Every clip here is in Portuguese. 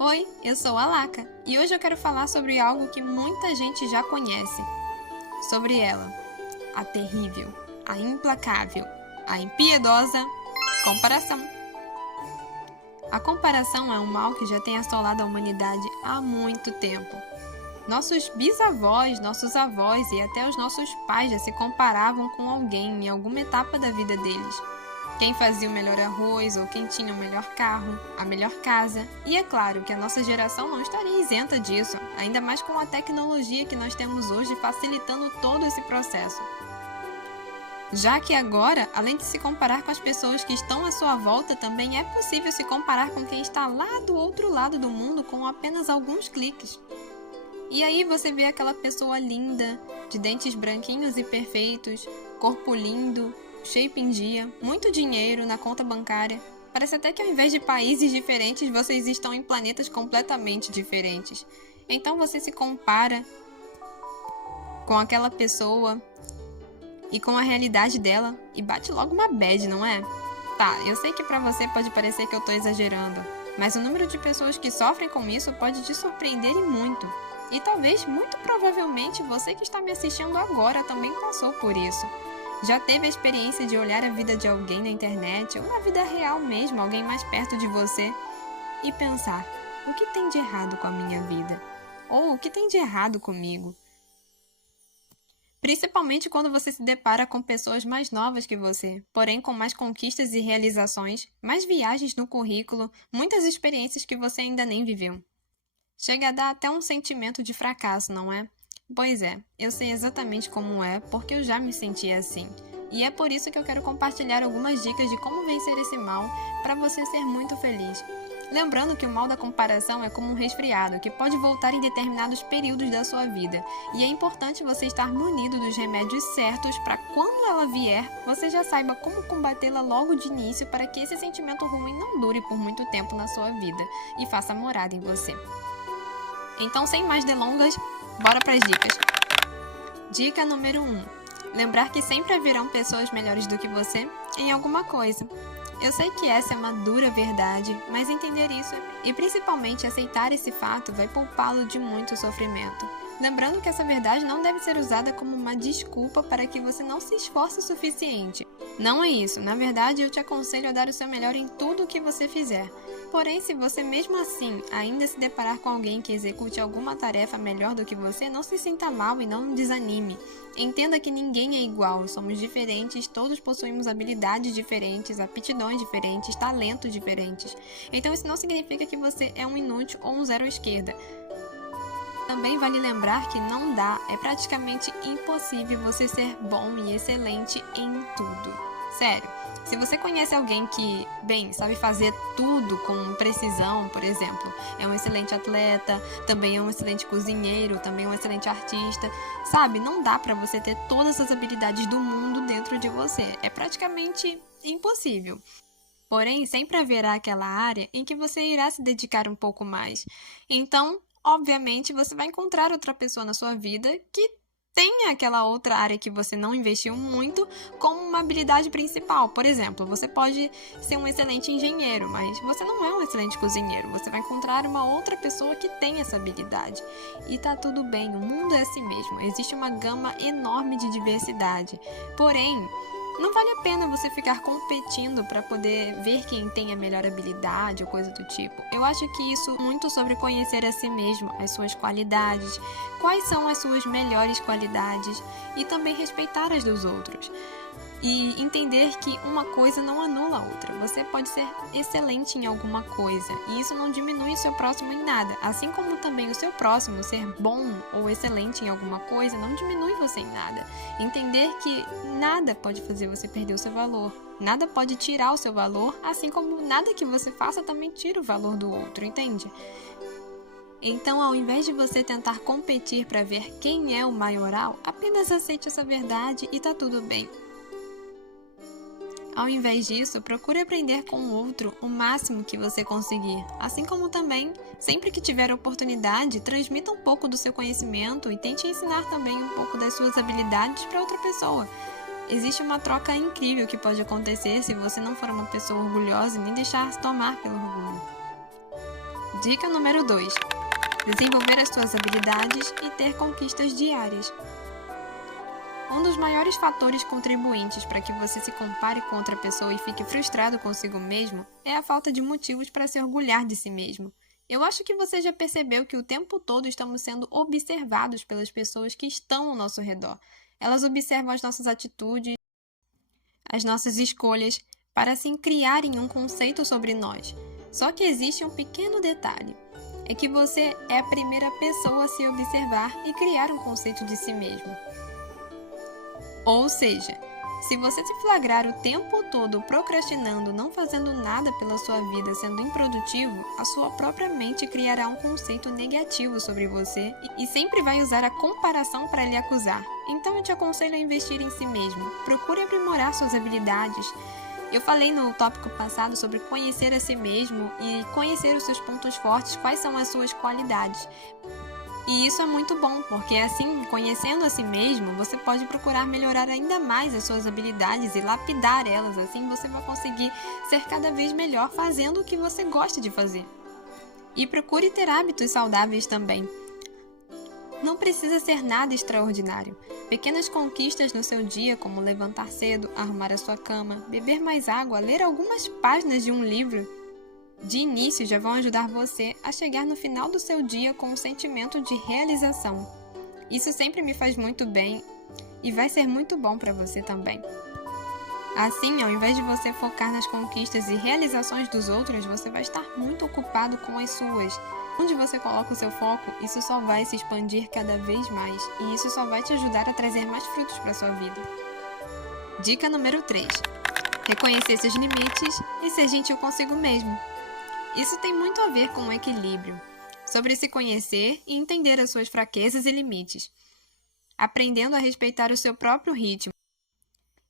Oi, eu sou a Laca e hoje eu quero falar sobre algo que muita gente já conhece. Sobre ela, a terrível, a implacável, a impiedosa comparação. A comparação é um mal que já tem assolado a humanidade há muito tempo. Nossos bisavós, nossos avós e até os nossos pais já se comparavam com alguém em alguma etapa da vida deles. Quem fazia o melhor arroz ou quem tinha o melhor carro, a melhor casa. E é claro que a nossa geração não estaria isenta disso, ainda mais com a tecnologia que nós temos hoje facilitando todo esse processo. Já que agora, além de se comparar com as pessoas que estão à sua volta, também é possível se comparar com quem está lá do outro lado do mundo com apenas alguns cliques. E aí você vê aquela pessoa linda, de dentes branquinhos e perfeitos, corpo lindo, shape em dia, muito dinheiro na conta bancária. Parece até que ao invés de países diferentes, vocês estão em planetas completamente diferentes. Então você se compara com aquela pessoa e com a realidade dela e bate logo uma bad, não é? Tá, eu sei que pra você pode parecer que eu tô exagerando, mas o número de pessoas que sofrem com isso pode te surpreender e muito. E talvez, muito provavelmente, você que está me assistindo agora também passou por isso. Já teve a experiência de olhar a vida de alguém na internet ou na vida real mesmo, alguém mais perto de você, e pensar: o que tem de errado com a minha vida? Ou o que tem de errado comigo? Principalmente quando você se depara com pessoas mais novas que você, porém com mais conquistas e realizações, mais viagens no currículo, muitas experiências que você ainda nem viveu. Chega a dar até um sentimento de fracasso, não é? Pois é, eu sei exatamente como é, porque eu já me senti assim. E é por isso que eu quero compartilhar algumas dicas de como vencer esse mal para você ser muito feliz. Lembrando que o mal da comparação é como um resfriado, que pode voltar em determinados períodos da sua vida. E é importante você estar munido dos remédios certos para quando ela vier, você já saiba como combatê-la logo de início para que esse sentimento ruim não dure por muito tempo na sua vida e faça morada em você. Então, sem mais delongas, bora para as dicas. Dica número 1. Lembrar que sempre haverão pessoas melhores do que você em alguma coisa. Eu sei que essa é uma dura verdade, mas entender isso e principalmente aceitar esse fato vai poupá-lo de muito sofrimento. Lembrando que essa verdade não deve ser usada como uma desculpa para que você não se esforce o suficiente. Não é isso, na verdade eu te aconselho a dar o seu melhor em tudo o que você fizer. Porém, se você mesmo assim ainda se deparar com alguém que execute alguma tarefa melhor do que você, não se sinta mal e não desanime. Entenda que ninguém é igual, somos diferentes, todos possuímos habilidades diferentes, aptidões diferentes, talentos diferentes. Então isso não significa que você é um inútil ou um zero à esquerda. Também vale lembrar que não dá, é praticamente impossível você ser bom e excelente em tudo. Sério, se você conhece alguém que, sabe fazer tudo com precisão, por exemplo, é um excelente atleta, também é um excelente cozinheiro, também é um excelente artista, sabe? Não dá pra você ter todas as habilidades do mundo dentro de você. É praticamente impossível. Porém, sempre haverá aquela área em que você irá se dedicar um pouco mais. Então, obviamente, você vai encontrar outra pessoa na sua vida que tenha aquela outra área que você não investiu muito como uma habilidade principal. Por exemplo, você pode ser um excelente engenheiro, mas você não é um excelente cozinheiro. Você vai encontrar uma outra pessoa que tem essa habilidade. E tá tudo bem, o mundo é assim mesmo. Existe uma gama enorme de diversidade. Porém, não vale a pena você ficar competindo para poder ver quem tem a melhor habilidade ou coisa do tipo. Eu acho que isso é muito sobre conhecer a si mesmo, as suas qualidades, quais são as suas melhores qualidades e também respeitar as dos outros. E entender que uma coisa não anula a outra. Você pode ser excelente em alguma coisa e isso não diminui o seu próximo em nada. Assim como também o seu próximo ser bom ou excelente em alguma coisa não diminui você em nada. Entender que nada pode fazer você perder o seu valor. Nada pode tirar o seu valor, assim como nada que você faça também tira o valor do outro, entende? Então, ao invés de você tentar competir para ver quem é o maioral, apenas aceite essa verdade e tá tudo bem. Ao invés disso, procure aprender com o outro o máximo que você conseguir. Assim como também, sempre que tiver oportunidade, transmita um pouco do seu conhecimento e tente ensinar também um pouco das suas habilidades para outra pessoa. Existe uma troca incrível que pode acontecer se você não for uma pessoa orgulhosa e nem deixar se tomar pelo orgulho. Dica número 2. Desenvolver as suas habilidades e ter conquistas diárias. Um dos maiores fatores contribuintes para que você se compare com outra pessoa e fique frustrado consigo mesmo é a falta de motivos para se orgulhar de si mesmo. Eu acho que você já percebeu que o tempo todo estamos sendo observados pelas pessoas que estão ao nosso redor. Elas observam as nossas atitudes, as nossas escolhas, para assim criarem um conceito sobre nós. Só que existe um pequeno detalhe. É que você é a primeira pessoa a se observar e criar um conceito de si mesmo. Ou seja, se você se flagrar o tempo todo procrastinando, não fazendo nada pela sua vida, sendo improdutivo, a sua própria mente criará um conceito negativo sobre você e sempre vai usar a comparação para lhe acusar. Então eu te aconselho a investir em si mesmo. Procure aprimorar suas habilidades. Eu falei no tópico passado sobre conhecer a si mesmo e conhecer os seus pontos fortes, quais são as suas qualidades. E isso é muito bom, porque assim, conhecendo a si mesmo, você pode procurar melhorar ainda mais as suas habilidades e lapidar elas. Assim você vai conseguir ser cada vez melhor fazendo o que você gosta de fazer. E procure ter hábitos saudáveis também. Não precisa ser nada extraordinário. Pequenas conquistas no seu dia, como levantar cedo, arrumar a sua cama, beber mais água, ler algumas páginas de um livro, de início já vão ajudar você a chegar no final do seu dia com um sentimento de realização. Isso sempre me faz muito bem e vai ser muito bom para você também. Assim, ao invés de você focar nas conquistas e realizações dos outros, você vai estar muito ocupado com as suas. Onde você coloca o seu foco, isso só vai se expandir cada vez mais e isso só vai te ajudar a trazer mais frutos para sua vida. Dica número 3. Reconhecer seus limites e ser gentil consigo mesmo. Isso tem muito a ver com o equilíbrio, sobre se conhecer e entender as suas fraquezas e limites, aprendendo a respeitar o seu próprio ritmo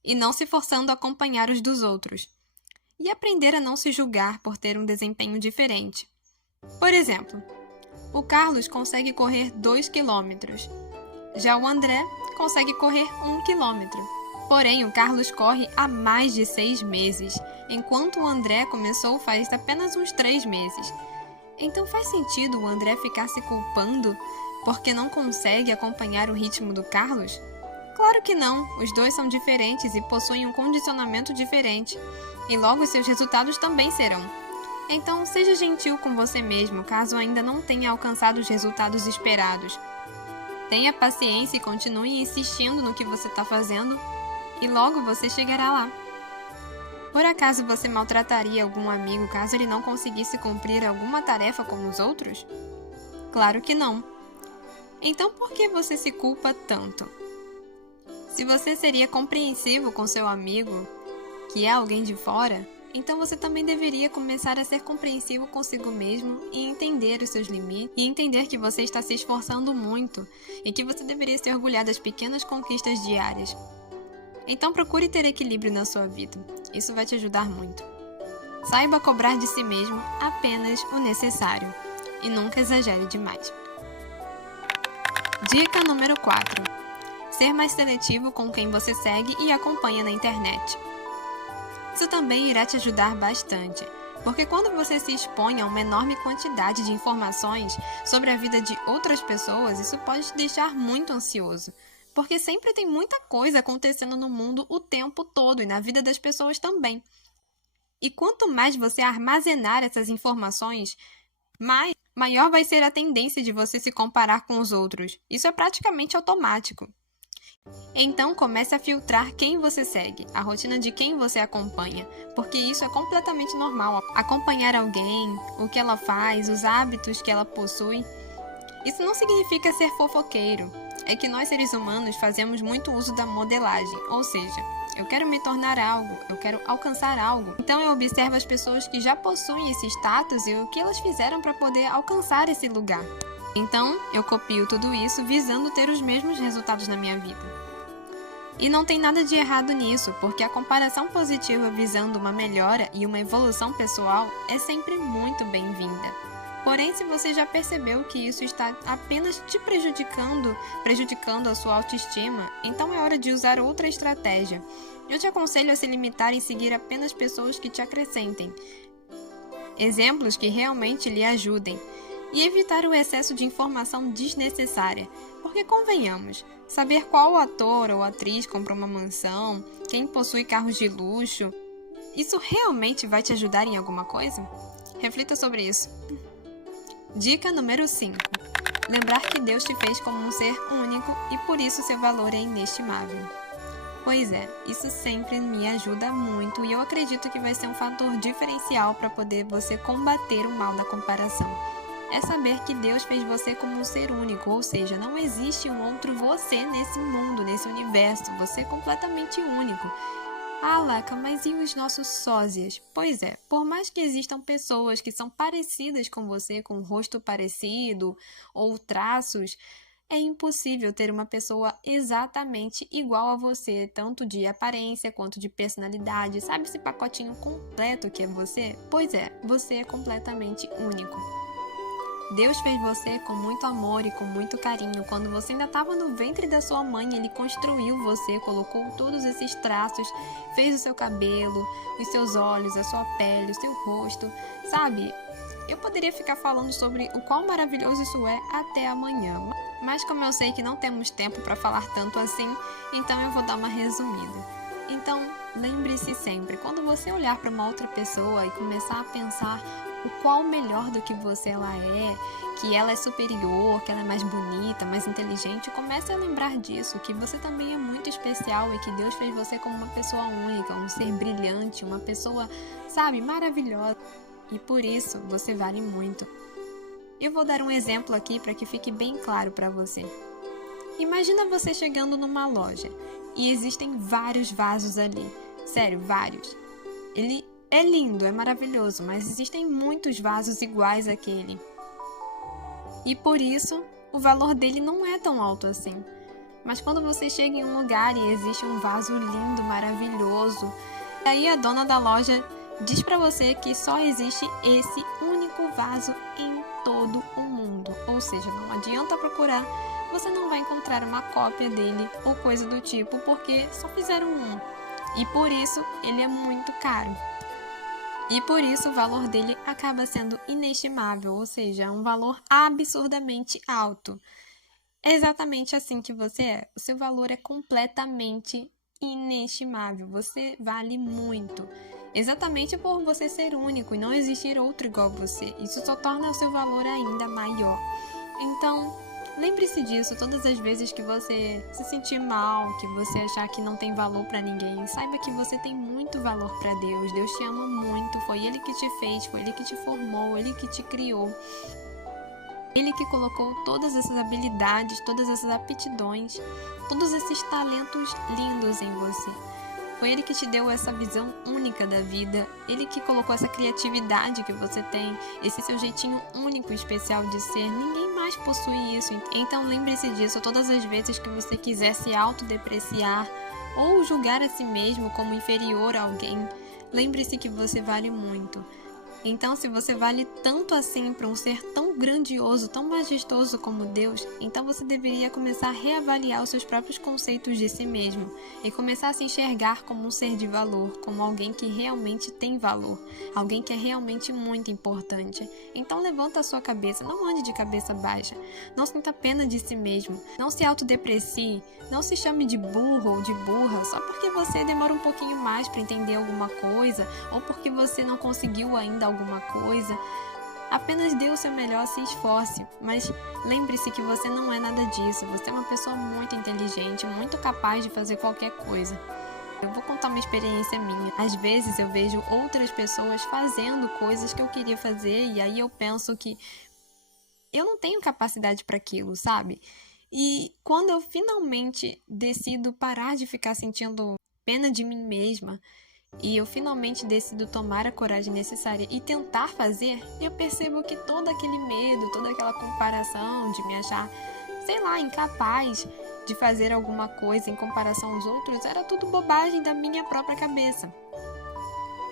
e não se forçando a acompanhar os dos outros, e aprender a não se julgar por ter um desempenho diferente. Por exemplo, o Carlos consegue correr 2 quilômetros, já o André consegue correr 1 quilômetro. Porém, o Carlos corre há mais de 6 meses, enquanto o André começou faz apenas uns 3 meses. Então faz sentido o André ficar se culpando porque não consegue acompanhar o ritmo do Carlos? Claro que não, os dois são diferentes e possuem um condicionamento diferente, e logo seus resultados também serão. Então seja gentil com você mesmo, caso ainda não tenha alcançado os resultados esperados. Tenha paciência e continue insistindo no que você está fazendo, e logo você chegará lá. Por acaso você maltrataria algum amigo caso ele não conseguisse cumprir alguma tarefa como os outros? Claro que não. Então por que você se culpa tanto? Se você seria compreensivo com seu amigo, que é alguém de fora, então você também deveria começar a ser compreensivo consigo mesmo e entender os seus limites e entender que você está se esforçando muito e que você deveria se orgulhar das pequenas conquistas diárias. Então procure ter equilíbrio na sua vida. Isso vai te ajudar muito. Saiba cobrar de si mesmo apenas o necessário e nunca exagere demais. Dica número 4. Ser mais seletivo com quem você segue e acompanha na internet. Isso também irá te ajudar bastante, porque quando você se expõe a uma enorme quantidade de informações sobre a vida de outras pessoas, isso pode te deixar muito ansioso. Porque sempre tem muita coisa acontecendo no mundo o tempo todo e na vida das pessoas também. E quanto mais você armazenar essas informações, maior vai ser a tendência de você se comparar com os outros. Isso é praticamente automático. Então comece a filtrar quem você segue, a rotina de quem você acompanha, porque isso é completamente normal. Acompanhar alguém, o que ela faz, os hábitos que ela possui. Isso não significa ser fofoqueiro. É que nós seres humanos fazemos muito uso da modelagem, ou seja, eu quero me tornar algo, eu quero alcançar algo. Então eu observo as pessoas que já possuem esse status e o que elas fizeram para poder alcançar esse lugar. Então eu copio tudo isso visando ter os mesmos resultados na minha vida. E não tem nada de errado nisso, porque a comparação positiva visando uma melhora e uma evolução pessoal é sempre muito bem-vinda. Porém, se você já percebeu que isso está apenas te prejudicando a sua autoestima, então é hora de usar outra estratégia. Eu te aconselho a se limitar em seguir apenas pessoas que te acrescentem. exemplos que realmente lhe ajudem, e evitar o excesso de informação desnecessária, porque convenhamos, saber qual ator ou atriz comprou uma mansão, quem possui carros de luxo, isso realmente vai te ajudar em alguma coisa? Reflita sobre isso. Dica número 5. Lembrar que Deus te fez como um ser único e por isso seu valor é inestimável. Pois é, isso sempre me ajuda muito e eu acredito que vai ser um fator diferencial para poder você combater o mal da comparação. É saber que Deus fez você como um ser único, ou seja, não existe um outro você nesse mundo, nesse universo, você é completamente único. Ah, Laca, mas e os nossos sósias? Pois é, por mais que existam pessoas que são parecidas com você, com um rosto parecido ou traços, é impossível ter uma pessoa exatamente igual a você, tanto de aparência quanto de personalidade. Sabe esse pacotinho completo que é você? Pois é, você é completamente único. Deus fez você com muito amor e com muito carinho. Quando você ainda estava no ventre da sua mãe, Ele construiu você, colocou todos esses traços, fez o seu cabelo, os seus olhos, a sua pele, o seu rosto. Sabe, eu poderia ficar falando sobre o quão maravilhoso isso é até amanhã. Mas como eu sei que não temos tempo para falar tanto assim, então eu vou dar uma resumida. Então, lembre-se sempre, quando você olhar para uma outra pessoa e começar a pensar o qual melhor do que você ela é, que ela é superior, que ela é mais bonita, mais inteligente, comece a lembrar disso, que você também é muito especial e que Deus fez você como uma pessoa única, um ser brilhante, uma pessoa, sabe, maravilhosa. E por isso você vale muito. Eu vou dar um exemplo aqui para que fique bem claro para você. Imagina você chegando numa loja e existem vários vasos ali. Sério, vários. Ele é lindo, é maravilhoso, mas existem muitos vasos iguais àquele. E por isso, o valor dele não é tão alto assim. Mas quando você chega em um lugar e existe um vaso lindo, maravilhoso, aí a dona da loja diz para você que só existe esse único vaso em todo o mundo. Ou seja, não adianta procurar, você não vai encontrar uma cópia dele ou coisa do tipo, porque só fizeram um. E por isso ele é muito caro. E por isso o valor dele acaba sendo inestimável, ou seja, é um valor absurdamente alto. É exatamente assim que você é. O seu valor é completamente inestimável. Você vale muito. Exatamente por você ser único e não existir outro igual a você. Isso só torna o seu valor ainda maior. Então, lembre-se disso todas as vezes que você se sentir mal, que você achar que não tem valor para ninguém. Saiba que você tem muito valor para Deus. Deus te ama muito. Foi Ele que te fez, foi Ele que te formou, Ele que te criou. Ele que colocou todas essas habilidades, todas essas aptidões, todos esses talentos lindos em você. Foi Ele que te deu essa visão única da vida. Ele que colocou essa criatividade que você tem, esse seu jeitinho único e especial de ser. Ninguém mais possui isso. Então lembre-se disso todas as vezes que você quiser se autodepreciar ou julgar a si mesmo como inferior a alguém. Lembre-se que você vale muito. Então, se você vale tanto assim para um ser tão grandioso, tão majestoso como Deus, então você deveria começar a reavaliar os seus próprios conceitos de si mesmo e começar a se enxergar como um ser de valor, como alguém que realmente tem valor, alguém que é realmente muito importante. Então, levanta a sua cabeça, não ande de cabeça baixa, não sinta pena de si mesmo, não se autodeprecie, não se chame de burro ou de burra só porque você demora um pouquinho mais para entender alguma coisa ou porque você não conseguiu ainda alguma coisa. Apenas dê o seu melhor, se esforce, mas lembre-se que você não é nada disso. Você é uma pessoa muito inteligente, muito capaz de fazer qualquer coisa. Eu vou contar uma experiência minha. Às vezes eu vejo outras pessoas fazendo coisas que eu queria fazer e aí eu penso que eu não tenho capacidade para aquilo, sabe? E quando eu finalmente decido parar de ficar sentindo pena de mim mesma, e eu finalmente decido tomar a coragem necessária e tentar fazer, eu percebo que todo aquele medo, toda aquela comparação de me achar, sei lá, incapaz de fazer alguma coisa em comparação aos outros, era tudo bobagem da minha própria cabeça.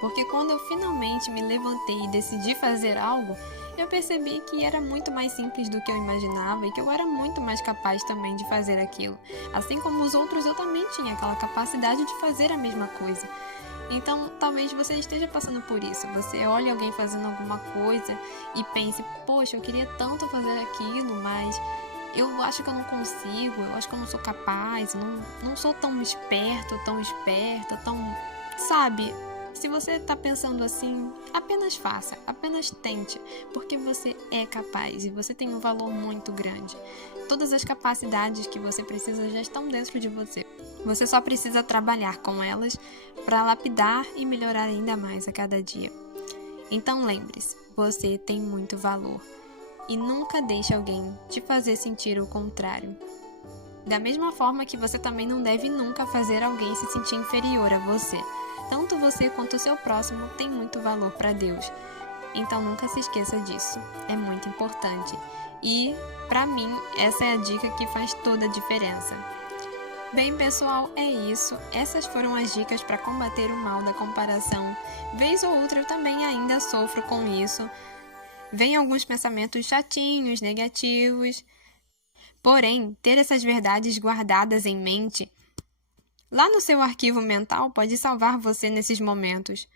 Porque quando eu finalmente me levantei e decidi fazer algo, eu percebi que era muito mais simples do que eu imaginava e que eu era muito mais capaz também de fazer aquilo. Assim como os outros, eu também tinha aquela capacidade de fazer a mesma coisa. Então, talvez você esteja passando por isso. Você olhe alguém fazendo alguma coisa e pense, poxa, eu queria tanto fazer aquilo, mas eu acho que eu não consigo, eu acho que eu não sou capaz, eu não sou tão esperto, tão esperta, tão... Sabe? Se você tá pensando assim, apenas faça, apenas tente, porque você é capaz e você tem um valor muito grande. Todas as capacidades que você precisa já estão dentro de você. Você só precisa trabalhar com elas para lapidar e melhorar ainda mais a cada dia. Então lembre-se, você tem muito valor e nunca deixe alguém te fazer sentir o contrário. Da mesma forma que você também não deve nunca fazer alguém se sentir inferior a você. Tanto você quanto o seu próximo tem muito valor para Deus. Então nunca se esqueça disso. É muito importante. E, para mim, essa é a dica que faz toda a diferença. Bem, pessoal, é isso. Essas foram as dicas para combater o mal da comparação. Vez ou outra eu também ainda sofro com isso. Vêm alguns pensamentos chatinhos, negativos. Porém, ter essas verdades guardadas em mente lá no seu arquivo mental pode salvar você nesses momentos.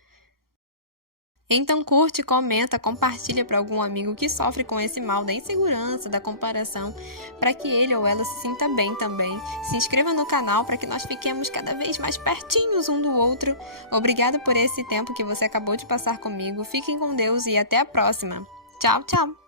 Então curte, comenta, compartilha para algum amigo que sofre com esse mal da insegurança, da comparação, para que ele ou ela se sinta bem também. Se inscreva no canal para que nós fiquemos cada vez mais pertinhos um do outro. Obrigada por esse tempo que você acabou de passar comigo. Fiquem com Deus e até a próxima. Tchau, tchau!